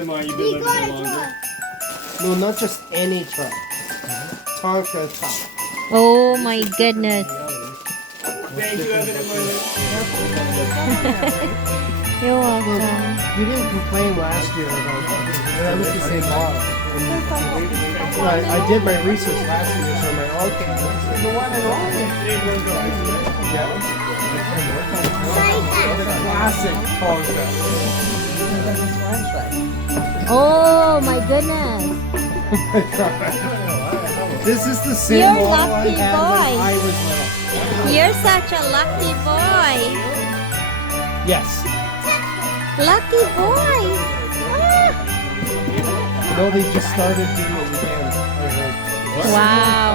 You've been living here longer. No, not just any truck. Tonka Truck. Oh my goodness. Thank you, Evan and Marlene. You're welcome. You didn't complain last year about that was the same model. I did my research last year, so I'm like, okay, this is the one and only. Classic Tonka. Oh my goodness. This is the same You're model I lucky had boy. when I was little. You're such a lucky boy. Yes. Lucky boy. Ah. No, they just started doing it again. I heard. Wow.